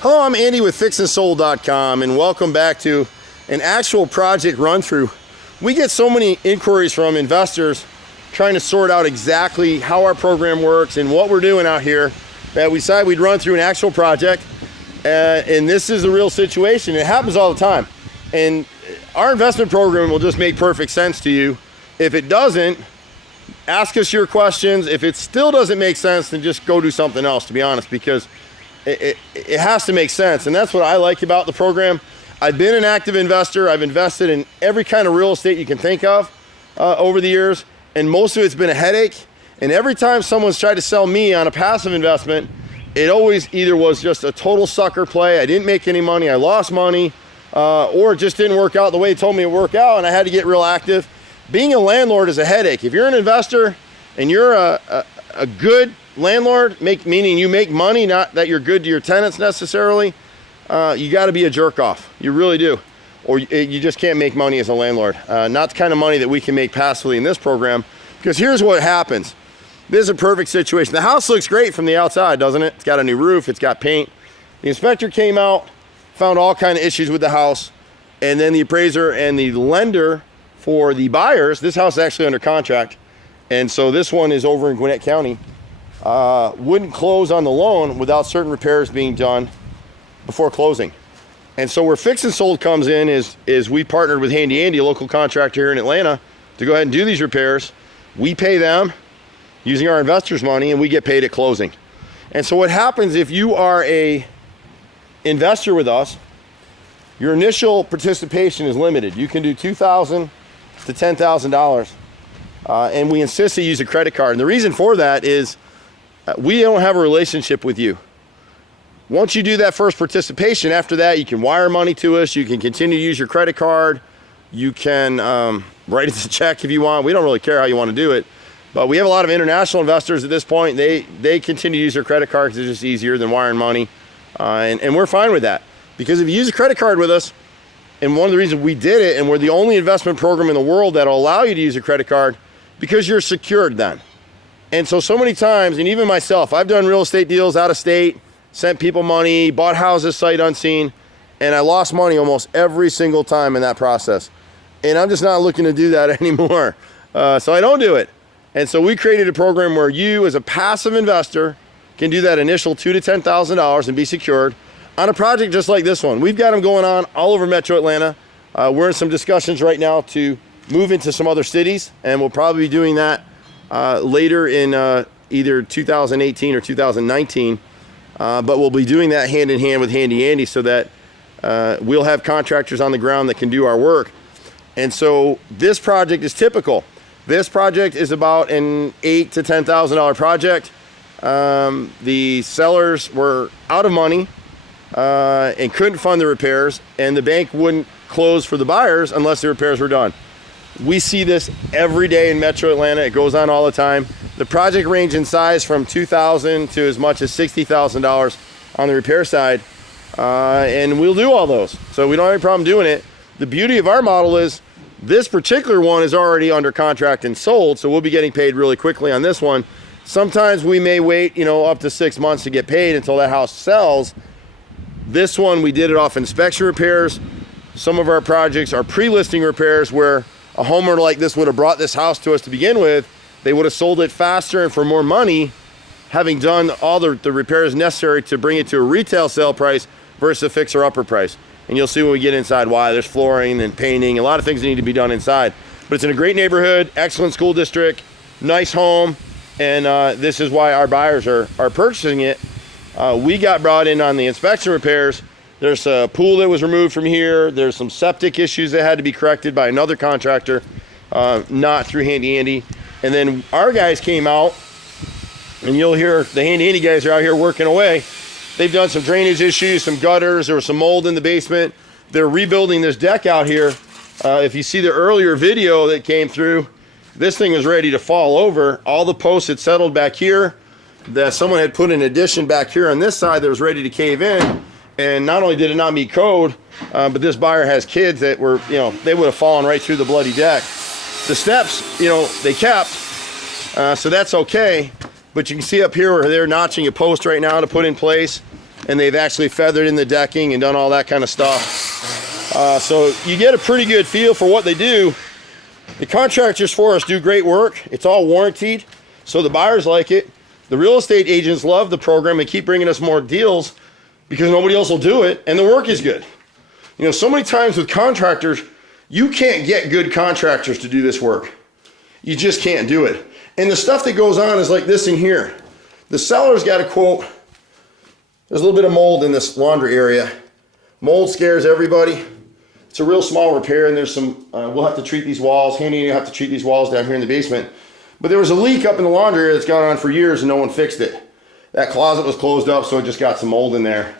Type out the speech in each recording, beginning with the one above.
Hello, I'm Andy with FIXEDandSOLD.com, and welcome back to an actual project run-through. We get so many inquiries from investors trying to sort out exactly how our program works and what we're doing out here that we decided we'd run through an actual project. And this is a real situation. It happens all the time. And our investment program will just make perfect sense to you. If it doesn't, ask us your questions. If it still doesn't make sense, then just go do something else, to be honest, because it has to make sense. And that's what I like about the program. I've been an active investor. I've invested in every kind of real estate you can think of over the years, and most of it's been a headache. And every time someone's tried to sell me on a passive investment, it always either was just a total sucker play, I didn't make any money, I lost money, or it just didn't work out the way they told me it would work out, and I had to get real active. Being a landlord is a headache. If you're an investor and you're a good landlord, meaning you make money, not that you're good to your tenants necessarily, you got to be a jerk off. You really do. Or you just can't make money as a landlord. Not the kind of money that we can make passively in this program, because here's what happens. This is a perfect situation. The house looks great from the outside, doesn't it? It's got a new roof, it's got paint. The inspector came out, found all kind of issues with the house, and then the appraiser and the lender for the buyers, this house is actually under contract, and so this one is over in Gwinnett County, wouldn't close on the loan without certain repairs being done before closing. And so where Fix and Sold comes in is we partnered with Handy Andy, a local contractor here in Atlanta, to go ahead and do these repairs. We pay them using our investors' money, and we get paid at closing. And so what happens if you are a investor with us, your initial participation is limited. You can do $2,000 to $10,000, and we insist that you use a credit card. And the reason for that is we don't have a relationship with you. Once you do that first participation, after that, you can wire money to us. You can continue to use your credit card. You can write us a check if you want. We don't really care how you want to do it. But we have a lot of international investors at this point. They continue to use their credit card because it's just easier than wiring money. And we're fine with that. Because if you use a credit card with us, and one of the reasons we did it, and we're the only investment program in the world that'll allow you to use a credit card, because you're secured then. And so many times, and even myself, I've done real estate deals out of state, sent people money, bought houses sight unseen, and I lost money almost every single time in that process. And I'm just not looking to do that anymore. So I don't do it. And so we created a program where you, as a passive investor, can do that initial $2,000 to $10,000 and be secured on a project just like this one. We've got them going on all over Metro Atlanta. We're in some discussions right now to move into some other cities, and we'll probably be doing that later in either 2018 or 2019. But we'll be doing that hand in hand with Handy Andy so that we'll have contractors on the ground that can do our work. And so this project is typical. This project is about an $8,000 to $10,000 project. The sellers were out of money and couldn't fund the repairs, and the bank wouldn't close for the buyers unless the repairs were done. We see this every day in Metro Atlanta. It goes on all the time. The project range in size from $2,000 to as much as $60,000 on the repair side, and we'll do all those. So we don't have any problem doing it. The beauty of our model is this particular one is already under contract and sold, so we'll be getting paid really quickly on this one. Sometimes we may wait, up to 6 months to get paid until that house sells. This one, we did it off inspection repairs. Some of our projects are pre-listing repairs where a homeowner like this would have brought this house to us to begin with. They would have sold it faster and for more money, having done all the repairs necessary to bring it to a retail sale price versus a fixer upper price. And you'll see when we get inside why. There's flooring and painting, a lot of things that need to be done inside. But it's in a great neighborhood, excellent school district, nice home, and this is why our buyers are purchasing it. We got brought in on the inspection repairs. There's a pool that was removed from here. There's some septic issues that had to be corrected by another contractor, not through Handy Andy. And then our guys came out, and you'll hear the Handy Andy guys are out here working away. They've done some drainage issues, some gutters. There was some mold in the basement. They're rebuilding this deck out here. If you see the earlier video that came through, this thing was ready to fall over. All the posts had settled back here. That someone had put an addition back here on this side that was ready to cave in. And not only did it not meet code, but this buyer has kids that were, they would have fallen right through the bloody deck. The steps, they kept, so that's okay. But you can see up here where they're notching a post right now to put in place. and they've actually feathered in the decking and done all that kind of stuff. So you get a pretty good feel for what they do. The contractors for us do great work. It's all warranted, so the buyers like it. The real estate agents love the program and keep bringing us more deals because nobody else will do it, and the work is good. You know, so many times with contractors, you can't get good contractors to do this work. You just can't do it. And the stuff that goes on is like this in here. The seller's got a quote. There's a little bit of mold in this laundry area. Mold scares everybody. It's a real small repair, and there's some, we'll have to treat these walls. Handy, you have to treat these walls down here in the basement. But there was a leak up in the laundry area that's gone on for years and no one fixed it. That closet was closed up, so it just got some mold in there.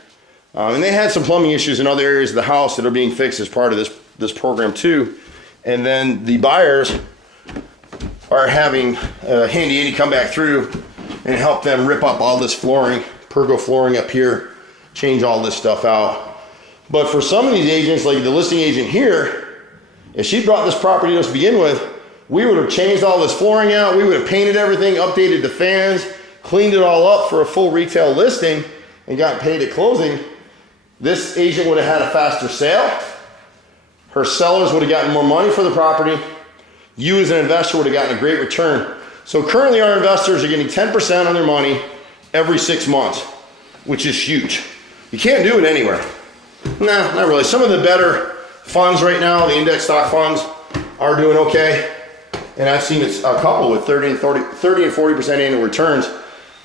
And they had some plumbing issues in other areas of the house that are being fixed as part of this program too. And then the buyers are having Handy Andy come back through and help them rip up all this flooring, pergo flooring up here, change all this stuff out. But for some of these agents, like the listing agent here, if she brought this property to us to begin with, we would have changed all this flooring out, we would have painted everything, updated the fans, cleaned it all up for a full retail listing, and got paid at closing. This agent would have had a faster sale. Her sellers would have gotten more money for the property. You as an investor would have gotten a great return. So currently our investors are getting 10% on their money every 6 months, which is huge. You can't do it anywhere. Nah, not really. Some of the better funds right now, the index stock funds, are doing okay. And I've seen a couple with 30 and 40% annual returns,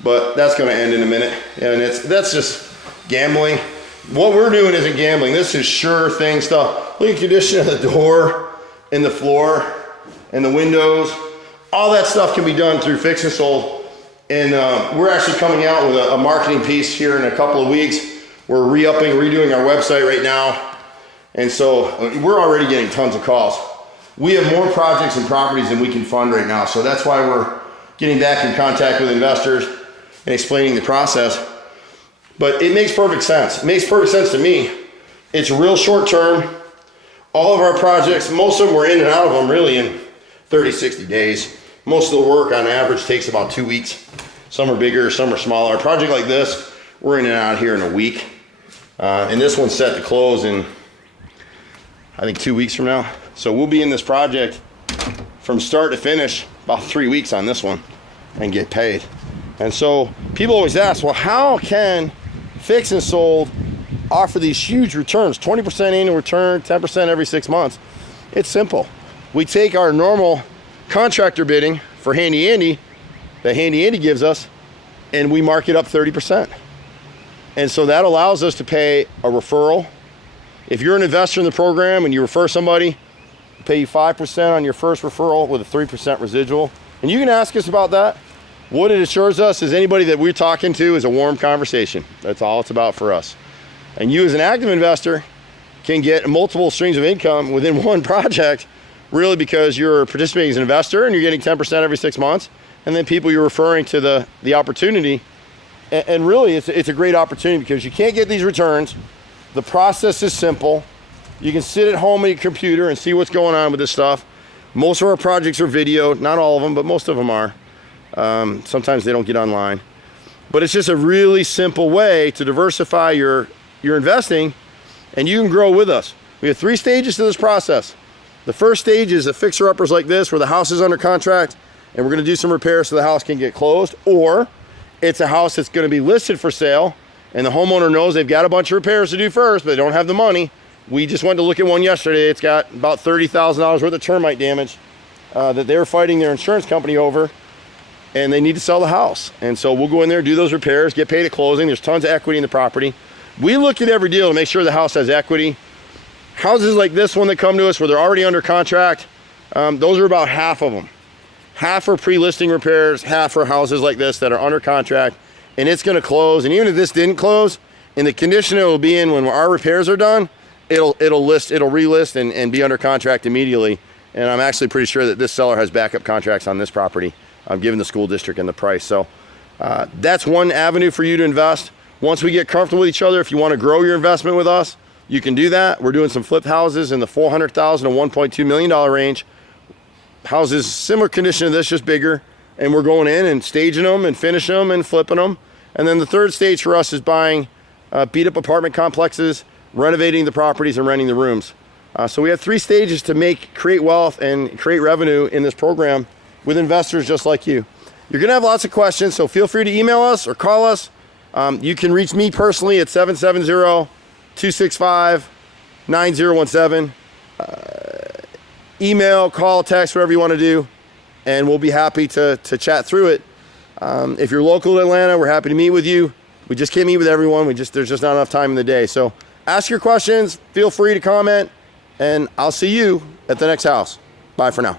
but that's going to end in a minute. And that's just gambling. What we're doing isn't gambling. This is sure thing stuff. Look at the condition of the door and the floor and the windows. All that stuff can be done through Fix and Sold. And we're actually coming out with a marketing piece here in a couple of weeks. We're redoing our website right now. And so we're already getting tons of calls. We have more projects and properties than we can fund right now. So that's why we're getting back in contact with investors and explaining the process. But it makes perfect sense. It makes perfect sense to me. It's real short term. All of our projects, most of them, we're in and out of them really in 30, 60 days. Most of the work on average takes about 2 weeks. Some are bigger, some are smaller. A project like this, we're in and out here in a week. And this one's set to close in, I think, 2 weeks from now. So we'll be in this project from start to finish about 3 weeks on this one and get paid. And so people always ask, well, how can Fix and Sold offer these huge returns, 20% annual return, 10% every 6 months? It's simple. We take our normal contractor bidding for Handy Andy that Handy Andy gives us, and we mark it up 30%. And so that allows us to pay a referral. If you're an investor in the program and you refer somebody, we'll pay you 5% on your first referral with a 3% residual. And you can ask us about that. What it assures us is anybody that we're talking to is a warm conversation. That's all it's about for us. And you as an active investor can get multiple streams of income within one project, really, because you're participating as an investor and you're getting 10% every 6 months. And then people you're referring to the opportunity. And really, it's a great opportunity because you can't get these returns. The process is simple. You can sit at home at your computer and see what's going on with this stuff. Most of our projects are video, not all of them, but most of them are. Sometimes they don't get online. But it's just a really simple way to diversify your investing, and you can grow with us. We have 3 stages to this process. The first stage is a fixer-uppers like this, where the house is under contract, and we're gonna do some repairs so the house can get closed, or it's a house that's gonna be listed for sale, and the homeowner knows they've got a bunch of repairs to do first, but they don't have the money. We just went to look at one yesterday. It's got about $30,000 worth of termite damage that they were fighting their insurance company over, and they need to sell the house. And so we'll go in there, do those repairs, get paid at closing. There's tons of equity in the property. We look at every deal to make sure the house has equity. Houses like this one that come to us where they're already under contract, those are about half of them. Half are pre-listing repairs, half are houses like this that are under contract, and it's gonna close. And even if this didn't close, in the condition it will be in when our repairs are done, it'll relist and be under contract immediately. And I'm actually pretty sure that this seller has backup contracts on this property, given the school district and the price. So that's one avenue for you to invest. Once we get comfortable with each other, if you want to grow your investment with us, you can do that. We're doing some flip houses in the $400,000 to $1.2 million range. Houses similar condition to this, just bigger. And we're going in and staging them and finishing them and flipping them. And then the third stage for us is buying beat up apartment complexes, renovating the properties, and renting the rooms. So we have 3 stages to create wealth and create revenue in this program with investors just like you. You're gonna have lots of questions, so feel free to email us or call us. You can reach me personally at 770-265-9017. Email, call, text, whatever you wanna do, and we'll be happy to chat through it. If you're local to Atlanta, we're happy to meet with you. We just can't meet with everyone. There's just not enough time in the day. So ask your questions, feel free to comment, and I'll see you at the next house. Bye for now.